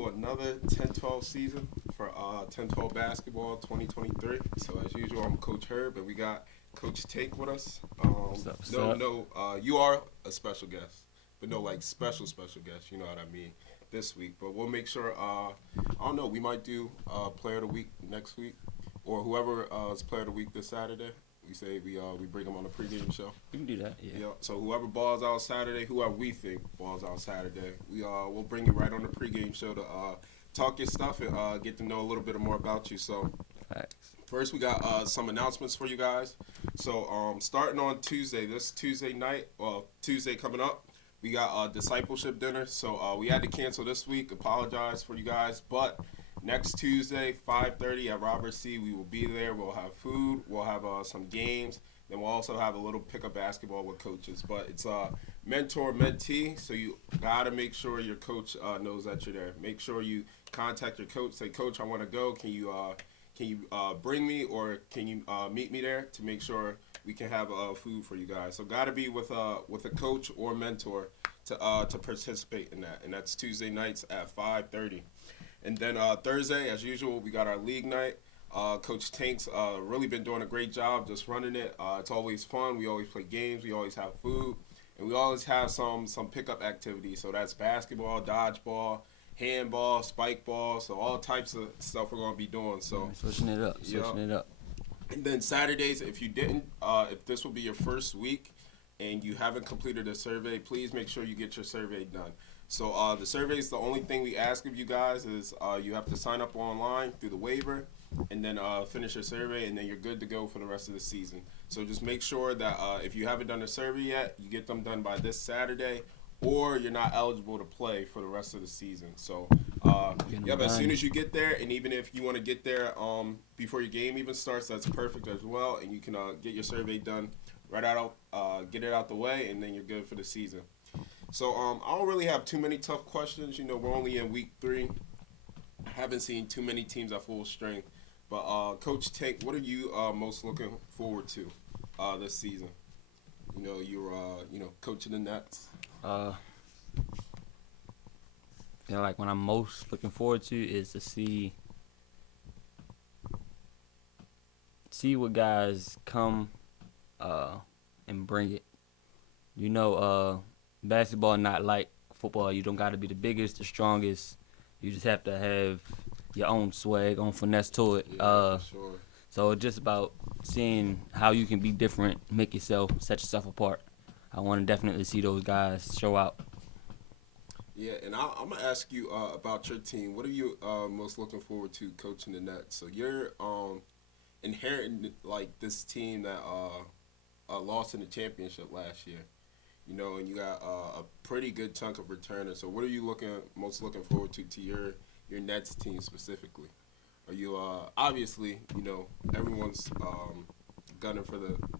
to another 10-12 season for 10-12 basketball 2023. So as usual, I'm Coach Herb, and we got Coach Tank with us. What's up? What's up? You are a special guest, but no, like special guest. You know what I mean? This week, but we'll make sure. I don't know. We might do Player of the Week next week, or whoever is Player of the Week this Saturday. We bring them on the pregame show. We can do that. Yeah. So whoever balls out Saturday, whoever we think balls out Saturday, we'll bring you right on the pregame show to talk your stuff and get to know a little bit more about you. So Facts. first, we got some announcements for you guys. So starting on Tuesday, this Tuesday night, Tuesday coming up, we got a discipleship dinner. So we had to cancel this week. Apologize for you guys, but next Tuesday, 5:30 at Robert C. We will be there. We'll have food. We'll have some games. Then we'll also have a little pickup basketball with coaches. But it's mentor-mentee, so you got to make sure your coach knows that you're there. Make sure you contact your coach. Say, Coach, I want to go. Can you bring me, or can you meet me there to make sure we can have food for you guys? So got to be with a coach or mentor to participate in that. And that's Tuesday nights at 5:30. And then Thursday, as usual, we got our league night. Coach Tank's really been doing a great job just running it. It's always fun. We always play games. We always have food. And we always have some pickup activities. So that's basketball, dodgeball, handball, spike ball. So all types of stuff we're going to be doing. So Switching it up. And then Saturdays, if this will be your first week and you haven't completed a survey, please make sure you get your survey done. So the survey is the only thing we ask of you guys is you have to sign up online through the waiver and then finish your survey, and then you're good to go for the rest of the season. So just make sure that if you haven't done a survey yet, you get them done by this Saturday, or you're not eligible to play for the rest of the season. So but as soon as you get there, and even if you want to get there before your game even starts, that's perfect as well, and you can get your survey done right out, get it out the way, and then you're good for the season. So I don't really have too many tough questions. You know, we're only in week 3. I haven't seen too many teams at full strength. But Coach Tank, what are you most looking forward to this season? You know, you're coaching the Nets. Like what I'm most looking forward to is to see what guys come and bring it. You know, basketball not like football. You don't got to be the biggest, the strongest. You just have to have your own swag, own finesse to it. Yeah, for sure. So it's just about seeing how you can be different, set yourself apart. I want to definitely see those guys show out. Yeah, and I'm going to ask you about your team. What are you most looking forward to coaching the Nets? So you're inheriting like this team that lost in the championship last year. You know, and you got a pretty good chunk of returners. So what are you most looking forward to your Nets team specifically? Are you obviously, you know, everyone's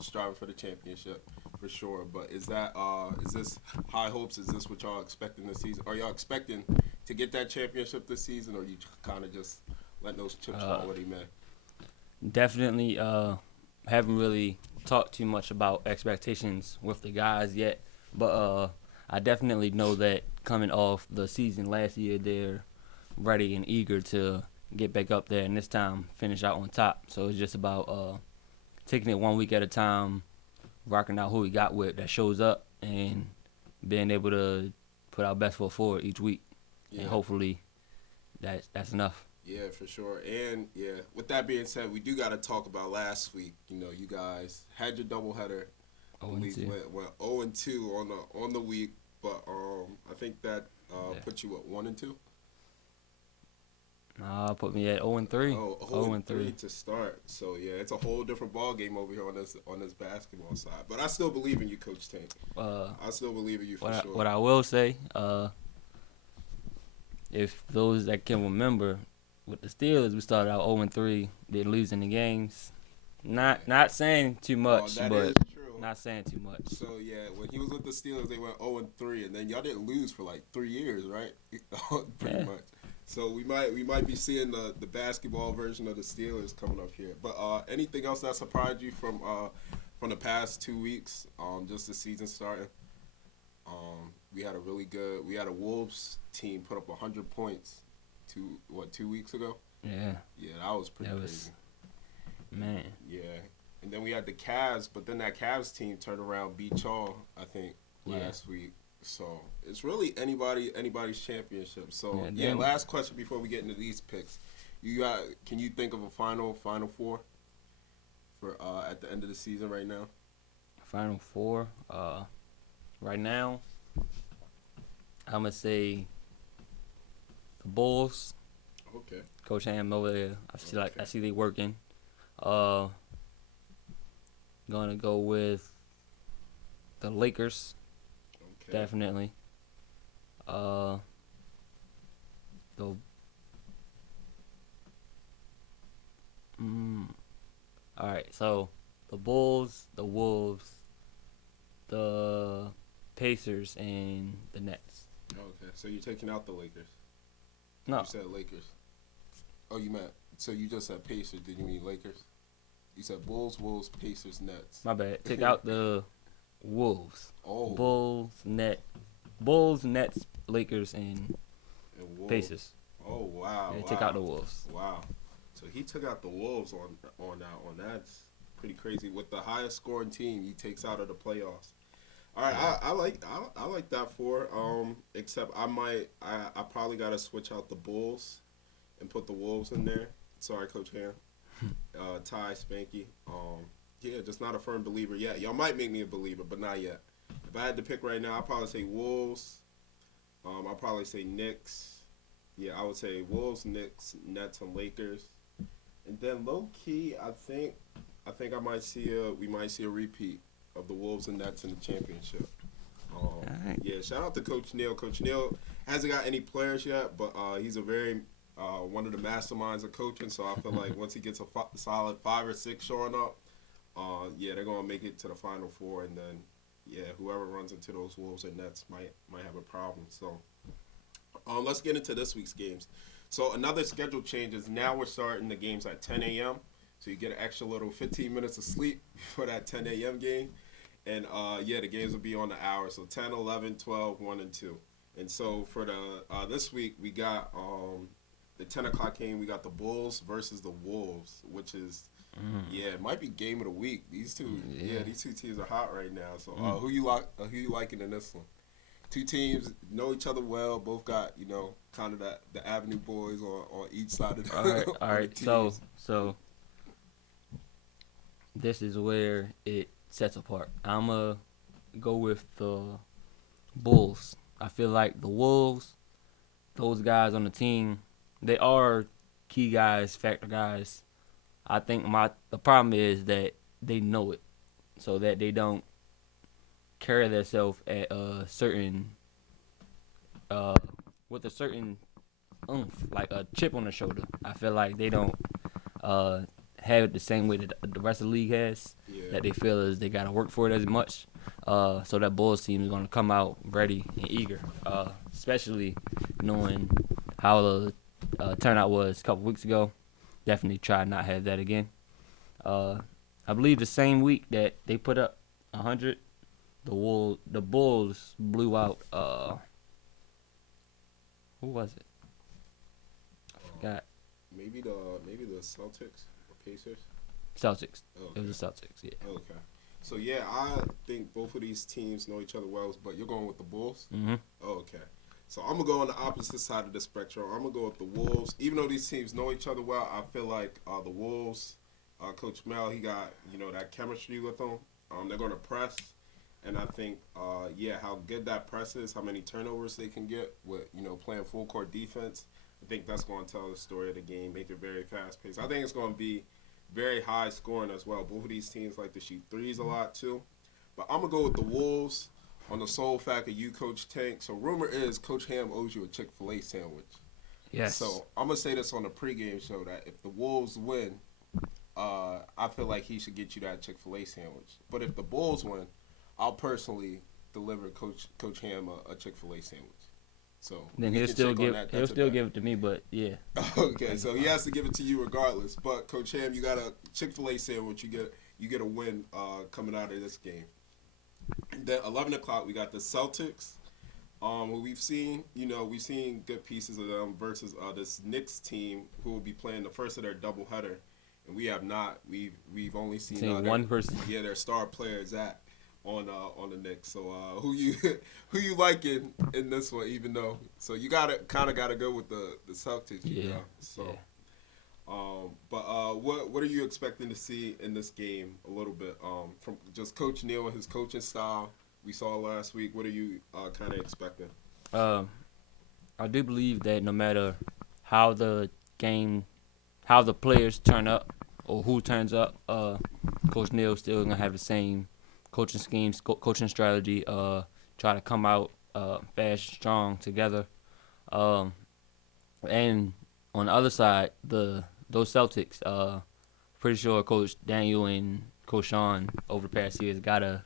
striving for the championship for sure, but is this high hopes? Is this what y'all expecting this season? Are y'all expecting to get that championship this season, or are you kind of just letting those chips fall where they may? Definitely haven't really talked too much about expectations with the guys yet, but I definitely know that coming off the season last year, they're ready and eager to get back up there, and this time finish out on top. So it's just about taking it 1 week at a time, rocking out who we got with that shows up, and being able to put our best foot forward each week. Yeah. And hopefully that's enough. Yeah, for sure. And, yeah, with that being said, we do got to talk about last week. You know, you guys had your doubleheader. Went 0-2 on the week, but I think that put you at 1-2. Put me at 0-3. Oh, 0-3 to start. So yeah, it's a whole different ball game over here on this basketball side. But I still believe in you, Coach Tank. I still believe in you for sure. What I will say, if those that can remember, with the Steelers, we started out 0-3, then losing the games. Not saying too much, but not saying too much. So yeah, when he was with the Steelers, they went 0-3, and then y'all didn't lose for like 3 years, right? Pretty much. So we might be seeing the basketball version of the Steelers coming up here. But anything else that surprised you from the past 2 weeks? Just the season starting. We had a Wolves team put up 100 points 2 weeks ago? Yeah, Yeah, that was pretty that crazy. was man. Yeah, and then we had the Cavs, but then that Cavs team turned around, beat y'all, I think, Yeah. last week. So it's really anybody's championship. So Yeah, then last question before we get into these picks. Can you think of a final four for at the end of the season right now? Final four. Right now, I'm gonna say the Bulls. Okay. Coach Ham over there. I Okay. see they working. Uh, Gonna go with the Lakers. Okay. Definitely. Uh, the all right. So the Bulls, the Wolves, the Pacers, and the Nets. Okay. So you're taking out the Lakers. No, You said Lakers. Oh, you meant so you just said Pacers. Did you mean Lakers? You said Bulls, Wolves, Pacers, Nets. my bad. Take out the Wolves. Oh. Bulls, Nets, Lakers, and And Wolves. Pacers. Oh wow. Yeah, wow. take out the Wolves. Wow. So he took out the Wolves on that one. That's pretty crazy. With the highest scoring team, he takes out of the playoffs. All right, I like that four. Except I probably gotta switch out the Bulls and put the Wolves in there. Sorry, Coach Ham. Ty Spanky. Yeah, just not a firm believer yet. Y'all might make me a believer, but not yet. If I had to pick right now, I'd probably say Wolves. I'd probably say Knicks. Yeah, I would say Wolves, Knicks, Nets, and Lakers. And then low key, I think we might see a repeat of the Wolves and Nets in the championship. Alright. Yeah, shout out to Coach Neal. Coach Neal hasn't got any players yet, but he's a very one of the masterminds of coaching. So I feel like once he gets a solid 5 or 6 showing up, they're gonna make it to the Final Four, and then whoever runs into those Wolves and Nets might have a problem. So let's get into this week's games. So another schedule change is now we're starting the games at 10 a.m. So you get an extra little 15 minutes of sleep for that 10 a.m. game. And, the games will be on the hour. So 10, 11, 12, 1, and 2. And so for the this week, we got the 10 o'clock game. We got the Bulls versus the Wolves, which is, it might be game of the week. These two teams are hot right now. So who you liking in this one? Two teams know each other well. Both got, kind of the Avenue boys on each side of the All right. So this is where it sets apart. I'ma go with the Bulls. I feel like the Wolves, those guys on the team, they are key guys, factor guys. I think the problem is that they know it, so that they don't carry themselves at a certain with a certain oomph, like a chip on the shoulder. I feel like they don't have it the same way that the rest of the league has. Yeah. That they feel as they gotta work for it as much. So that Bulls team is gonna come out ready and eager, especially knowing how the turnout was a couple weeks ago. Definitely try not have that again. I believe the same week that they put up 100, the Bulls blew out. Who was it? I forgot. Maybe the Celtics or Pacers. Celtics. Okay. It was the Celtics. Yeah. Okay. So I think both of these teams know each other well, but you're going with the Bulls. Mm-hmm. Oh, okay. So I'm gonna go on the opposite side of the spectrum. I'm gonna go with the Wolves. Even though these teams know each other well, I feel like the Wolves, Coach Mel, he got that chemistry with them. They're gonna press, and I think how good that press is, how many turnovers they can get with playing full court defense. I think that's going to tell the story of the game, make it very fast paced. I think it's going to be very high scoring as well. Both of these teams like to shoot threes a lot too. But I'm going to go with the Wolves on the sole fact of you, Coach Tank. So rumor is Coach Ham owes you a Chick-fil-A sandwich. Yes. So I'm going to say this on the pregame show that if the Wolves win, I feel like he should get you that Chick-fil-A sandwich. But if the Bulls win, I'll personally deliver Coach Ham a Chick-fil-A sandwich. So then he'll still give it to me, but yeah. Okay, so he has to give it to you regardless. But Coach Ham, you got a Chick-fil-A sandwich. You get a win coming out of this game. And then 11 o'clock, we got the Celtics What we've seen good pieces of them versus this Knicks team who will be playing the first of their doubleheader, and we have not. We've only seen Seeing their one person. their star players at on the Knicks. So who you who you liking in this one? Even though you gotta go with the Celtics. Yeah. So. Yeah. What are you expecting to see in this game a little bit from just Coach Neal and his coaching style we saw last week? What are you kind of expecting? Um, I do believe that no matter how the game, how the players turn up or who turns up, Coach Neal's still gonna have the same coaching schemes, coaching strategy. Try to come out fast, strong together. Um, and on the other side, those Celtics, pretty sure Coach Daniel and Coach Sean over the past years got a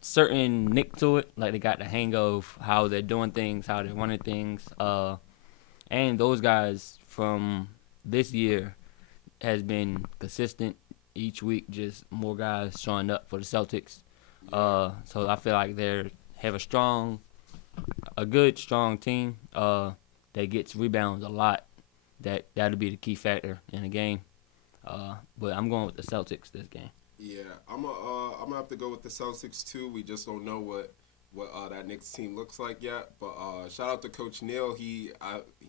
certain nick to it. Like they got the hang of how they're doing things, how they're running things. And those guys from this year has been consistent each week. Just more guys showing up for the Celtics. So I feel like they have a good, strong team. That gets rebounds a lot. That'll be the key factor in the game. But I'm going with the Celtics this game. Yeah, I'm gonna have to go with the Celtics too. We just don't know what that Knicks team looks like yet. But shout out to Coach Neal. He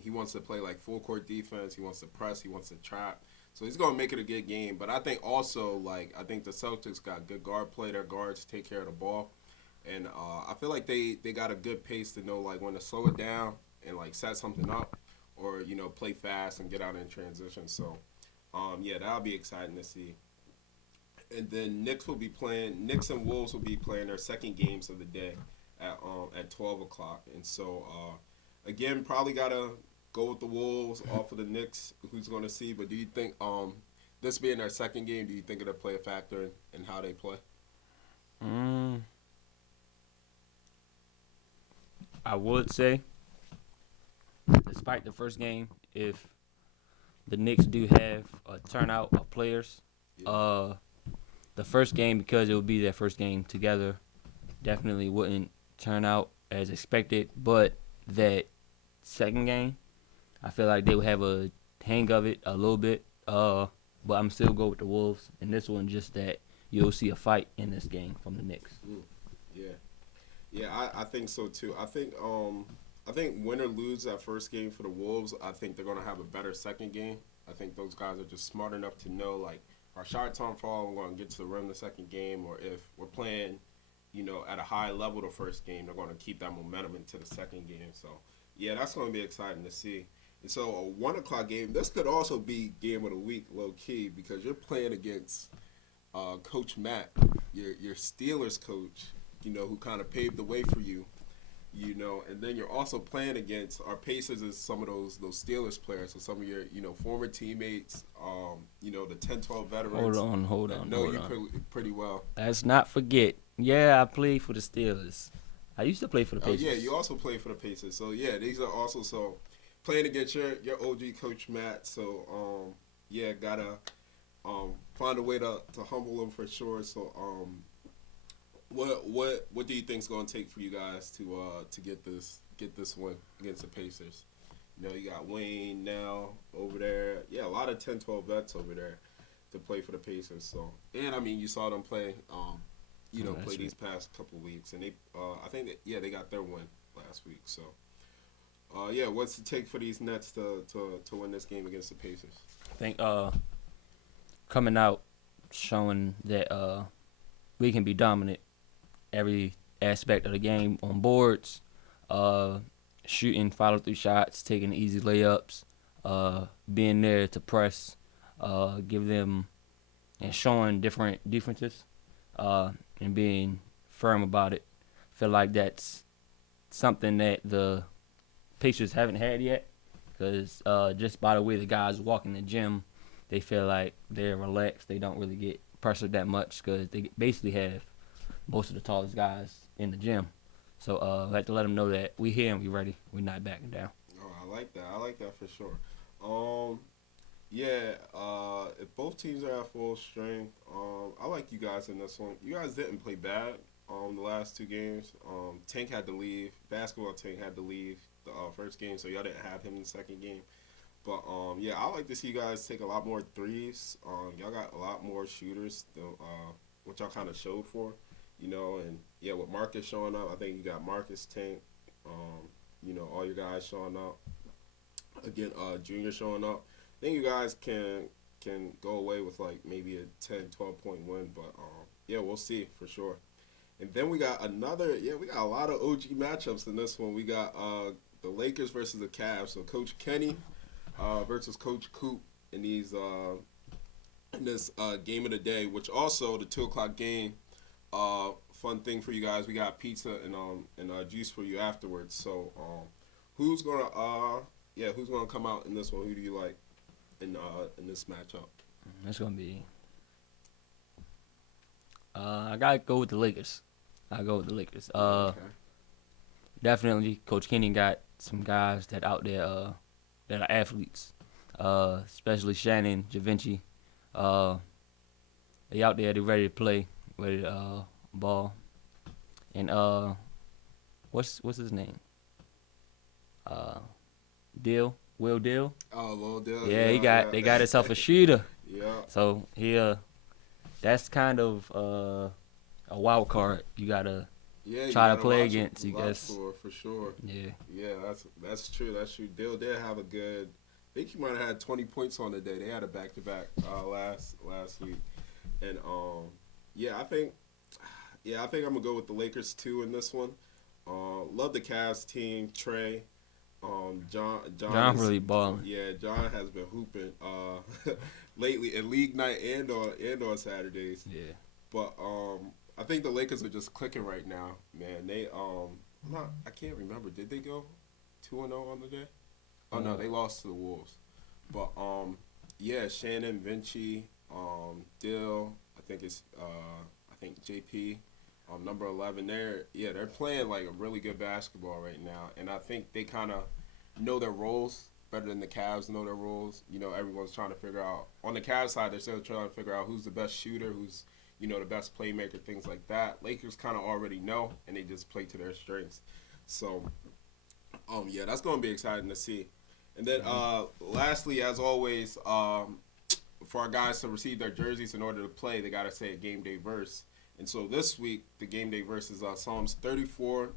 wants to play like full court defense. He wants to press. He wants to trap. So he's gonna make it a good game. But I think also I think the Celtics got good guard play. Their guards take care of the ball, and I feel like they got a good pace to know like when to slow it down and like set something up, or play fast and get out in transition. So yeah, that'll be exciting to see. And then Knicks and Wolves will be playing their second games of the day at 12 o'clock. And so again, probably gotta go with the Wolves off of the Knicks. Who's going to see? But do you think this being their second game, do you think it'll play a factor in how they play? Mm, I would say, despite the first game, if the Knicks do have a turnout of players, Yeah. the first game, because it would be their first game together, definitely wouldn't turn out as expected. But that second game, I feel like they would have a hang of it a little bit. But I'm still go with the Wolves. And this one, just that you'll see a fight in this game from the Knicks. Yeah. Yeah, I think so too. I think win or lose that first game for the Wolves, I think they're gonna have a better second game. I think those guys are just smart enough to know like our shots on fall, we're gonna get to the rim the second game, or if we're playing, at a high level the first game, they're gonna keep that momentum into the second game. So yeah, that's gonna be exciting to see. And so a 1 o'clock game, this could also be game of the week, low key, because you're playing against Coach Matt, your Steelers coach, who kind of paved the way for you, and then you're also playing against our Pacers as some of those Steelers players, so some of your former teammates, the 10-12 veterans Hold that on, know hold you on. pretty well. Let's not forget. Yeah, I played for the Steelers. I used to play for the Oh Pacers. yeah, you also play for the Pacers. So yeah, these are also playing against your OG coach Matt. So yeah, gotta find a way to humble him for sure. So what do you think's gonna take for you guys to get this win against the Pacers? You got Wayne now over there. Yeah, a lot of 10-12 vets over there to play for the Pacers. So and I mean you saw them play That's play right. these past couple weeks, and they I think that, yeah, they got their win last week. So yeah, what's the take for these Nets to win this game against the Pacers? I think coming out showing that we can be dominant every aspect of the game on boards, uh, shooting follow through shots, taking easy layups, being there to press, give them and showing different differences, and being firm about it. Feel like that's something that the Pacers haven't had yet, because just by the way the guys walk in the gym, they feel like they're relaxed. They don't really get pressured that much because they basically have most of the tallest guys in the gym. So I like to let them know that we here and we ready. We're not backing down. Oh, I like that. I like that for sure. Um, yeah. If both teams are at full strength, I like you guys in this one. You guys didn't play bad. the last two games. Tank had to leave. Basketball Tank had to leave the first game, so y'all didn't have him in the second game. But yeah, I like to see you guys take a lot more threes. Y'all got a lot more shooters than what y'all kind of showed for, and yeah, with Marcus showing up, I think you got Marcus, Tank, all your guys showing up. Again, Junior showing up. I think you guys can go away with like maybe a 10, 12 point win, but yeah, we'll see for sure. And then we got we got a lot of OG matchups in this one. We got the Lakers versus the Cavs. So Coach Kenny versus Coach Coop in in this game of the day, which also the 2 o'clock game. Fun thing for you guys, we got pizza and juice for you afterwards. So who's gonna come out in this one? Who do you like in this matchup? It's gonna be. I gotta go with the Lakers. Okay. Definitely, Coach Kenny got some guys that out there that are athletes. Especially Shannon, Javinci. They out there, they ready to play, ready to ball. And what's his name? Will Deal. Oh, Lil Dill. Yeah, they got himself a shooter. Yeah. So that's kind of a wild card. You gotta try to play against. You guess for sure. Yeah. Yeah, that's true. That's true. Dill did have a good. I think he might have had 20 points on the day. They had a back-to-back last week, and I think I'm gonna go with the Lakers too in this one. Love the Cavs team. Trey. John really balling. Yeah, John has been hooping lately in league night and on Saturdays. Yeah. But I think the Lakers are just clicking right now, man. They I can't remember. Did they go 2-0 on the day? Oh no, they lost to the Wolves. But yeah, Shannon, Vinci, Dill. I think JP. Number 11, they're playing like a really good basketball right now, and I think they kind of know their roles better than the Cavs know their roles. Everyone's trying to figure out on the Cavs side, they're still trying to figure out who's the best shooter, who's the best playmaker, things like that. Lakers kind of already know, and they just play to their strengths. So, yeah, that's going to be exciting to see. And then, lastly, as always, for our guys to receive their jerseys in order to play, they got to say a game day verse. And so this week, the game day verse is Psalms 34,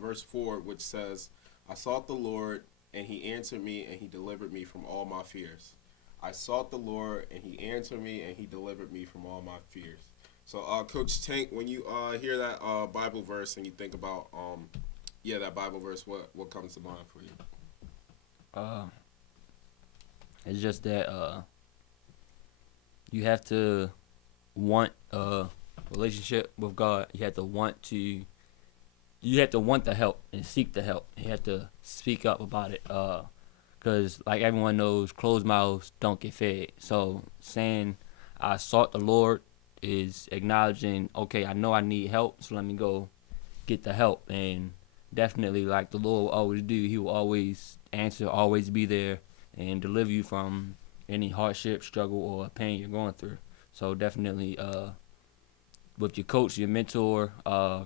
verse 4, which says, I sought the Lord, and he answered me, and he delivered me from all my fears. I sought the Lord, and he answered me, and he delivered me from all my fears. So, Coach Tank, when you hear that Bible verse and you think about, that Bible verse, what comes to mind for you? It's just that you have to want relationship with God. You have to want the help and seek the help. You have to speak up about it. Because like everyone knows, closed mouths don't get fed. So saying I sought the Lord is acknowledging, okay, I know I need help, so let me go get the help. And definitely, like the Lord will always do, he will always answer, always be there, and deliver you from any hardship, struggle, or pain you're going through. So definitely, with your coach, your mentor,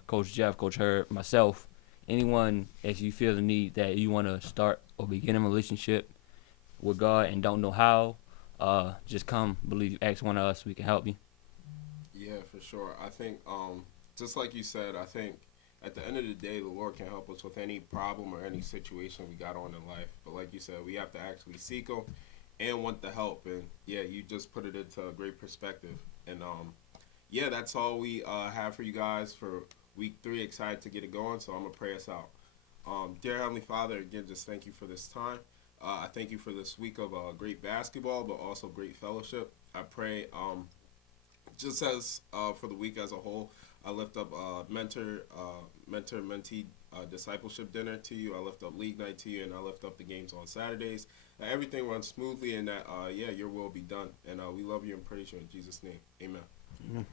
Coach Jeff, Coach Herb, myself, anyone, if you feel the need that you want to start or begin a relationship with God and don't know how, just come, believe, ask one of us, we can help you. Yeah, for sure. I think, just like you said, I think at the end of the day, the Lord can help us with any problem or any situation we got on in life. But like you said, we have to actually seek Him and want the help. And yeah, you just put it into a great perspective. And yeah, that's all we have for you guys for week 3. Excited to get it going. So I'm gonna pray us out. Dear Heavenly Father, again, just thank you for this time. I thank you for this week of great basketball, but also great fellowship. I pray, just as for the week as a whole, I lift up mentor-mentee discipleship dinner to you. I lift up league night to you, and I lift up the games on Saturdays. That everything runs smoothly, and that your will be done. And we love you and praise you in Jesus' name. Amen. Amen.